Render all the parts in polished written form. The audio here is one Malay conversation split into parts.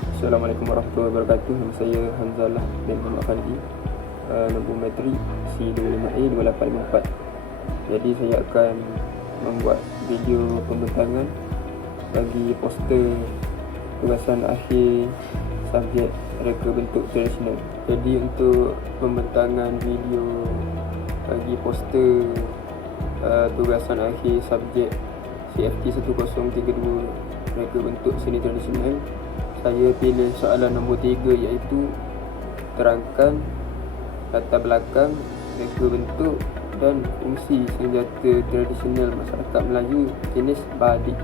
Assalamualaikum warahmatullahi wabarakatuh. Nama saya Hamzalah bin Muhammad Fandi, nombor matrik C25A2854. Jadi saya akan membuat video pembentangan bagi poster tugasan akhir subjek reka bentuk tradisional. Jadi untuk pembentangan video bagi poster tugasan akhir subjek CFT 1032 reka bentuk seni tradisional, saya pilih soalan nombor 3, iaitu terangkan latar belakang, reka bentuk dan fungsi senjata tradisional masyarakat Melayu jenis badik.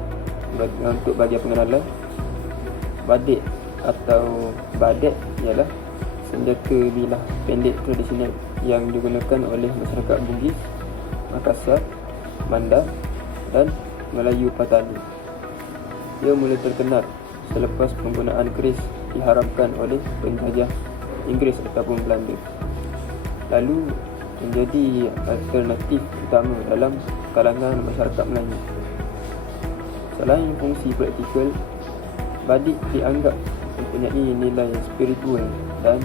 Untuk bagi pengenalan, badik atau badet ialah senjata bilah pendek tradisional yang digunakan oleh masyarakat Bugis, Makassar, Mandar dan Melayu Patani. Ia mula terkenal selepas penggunaan keris diharamkan oleh penjajah Inggeris ataupun Belanda, lalu menjadi alternatif utama dalam kalangan masyarakat Melayu. Selain fungsi praktikal, badik dianggap mempunyai nilai spiritual dan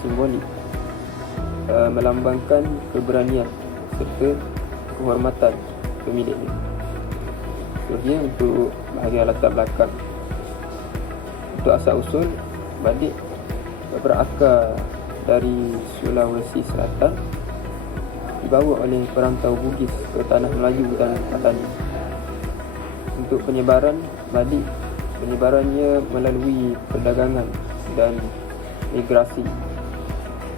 simbolik, melambangkan keberanian serta kehormatan pemiliknya. Seterusnya, untuk bahagian latar belakang. Untuk asal usul, badik berakar dari Sulawesi Selatan, dibawa oleh perantau Bugis ke tanah Melayu dan Patani. Untuk penyebaran badik, penyebarannya melalui perdagangan dan migrasi.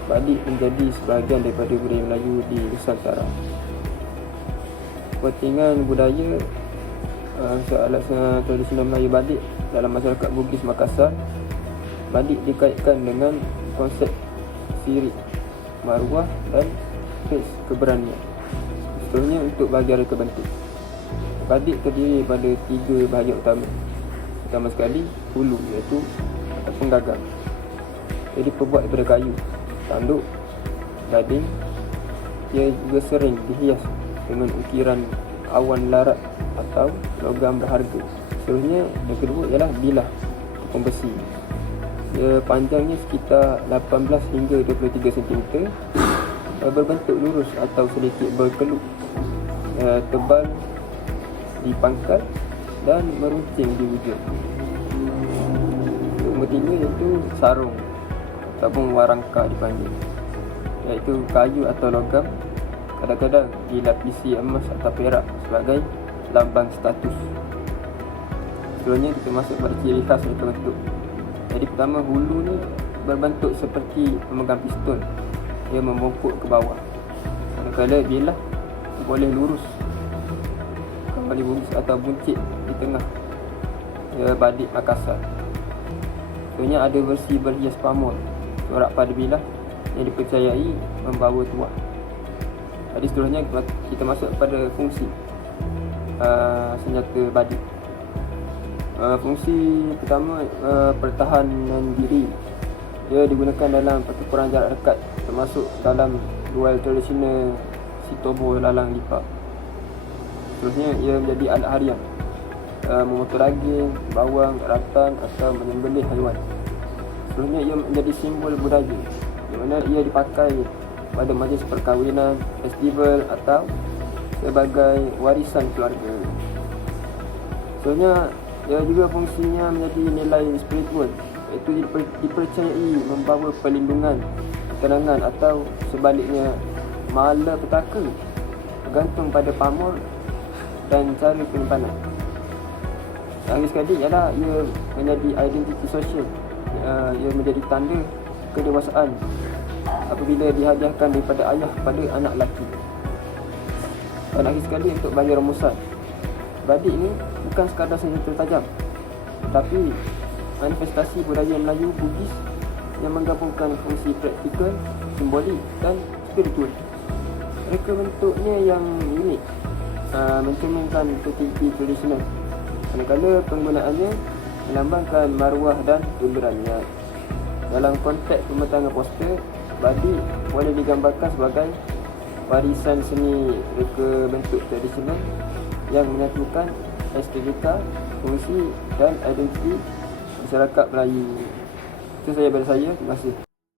Badik menjadi sebahagian daripada budaya Melayu di Nusantara. Kepentingan budaya alat tradisional Melayu badik dalam masyarakat Bugis Makassar. Badik dikaitkan dengan konsep sirik, maruah dan kes keberanian. Seterusnya, untuk bahagian reka bentuk. Badik terdiri daripada 3 bahagian utama. Pertama sekali, hulu, iaitu penggagang. Ia diperbuat daripada kayu, tanduk, gading. Ia juga sering dihias dengan ukiran awan larat atau logam berharga. Seterusnya, yang kedua ialah bilah ataupun besi. Ia panjangnya sekitar 18 hingga 23 cm, berbentuk lurus atau sedikit berkeluk, tebal di pangkal dan meruncing di hujung. Nombor 3 iaitu sarung ataupun warangka dipanggil, iaitu kayu atau logam, kadang-kadang dilapisi emas atau perak sebagai lambang status. Seterusnya, kita masuk pada ciri khas reka bentuk. Jadi pertama, hulu ni berbentuk seperti pemegang pistol. Ia membongkok ke bawah. Manakala bilah boleh lurus kembali bugis atau buncit di tengah. Ia badik Makassar. Seterusnya, ada versi berhias pamor corak pada bilah yang dipercayai membawa tuah. Jadi seterusnya kita masuk pada fungsi senjata badik. Fungsi pertama, pertahanan diri. Ia digunakan dalam pertempuran jarak dekat, termasuk dalam duel tradisional Sitobo Lalang Lipa. Seterusnya, ia menjadi alat harian, memotong daging, bawang, ratan atau menyembelih haiwan. Seterusnya, ia menjadi simbol budaya, di mana ia dipakai pada majlis perkahwinan, festival atau sebagai warisan keluarga. Seterusnya, ia juga fungsinya menjadi nilai spiritual, iaitu dipercayai membawa perlindungan, ketenangan atau sebaliknya malapetaka, bergantung pada pamor dan cara penyimpanan. Lagi sekali ialah ia menjadi identiti sosial. Ia menjadi tanda kedewasaan apabila dihadiahkan daripada ayah pada anak lelaki. Dan lagi sekali, untuk bagi rumusan, badik ini bukan sekadar senjata tajam, tetapi manifestasi budaya Melayu Bugis yang menggabungkan fungsi praktikal, simbolik dan spiritual. Reka bentuknya yang unik, mencerminkan strategi tradisional, manakala penggunaannya melambangkan maruah dan keberanian. Dalam konteks pembentangan poster, badik boleh digambarkan sebagai warisan seni reka bentuk tradisional yang menyatukan estetika, fungsi dan identiti masyarakat Melayu. Itu saja dari saya. Terima kasih.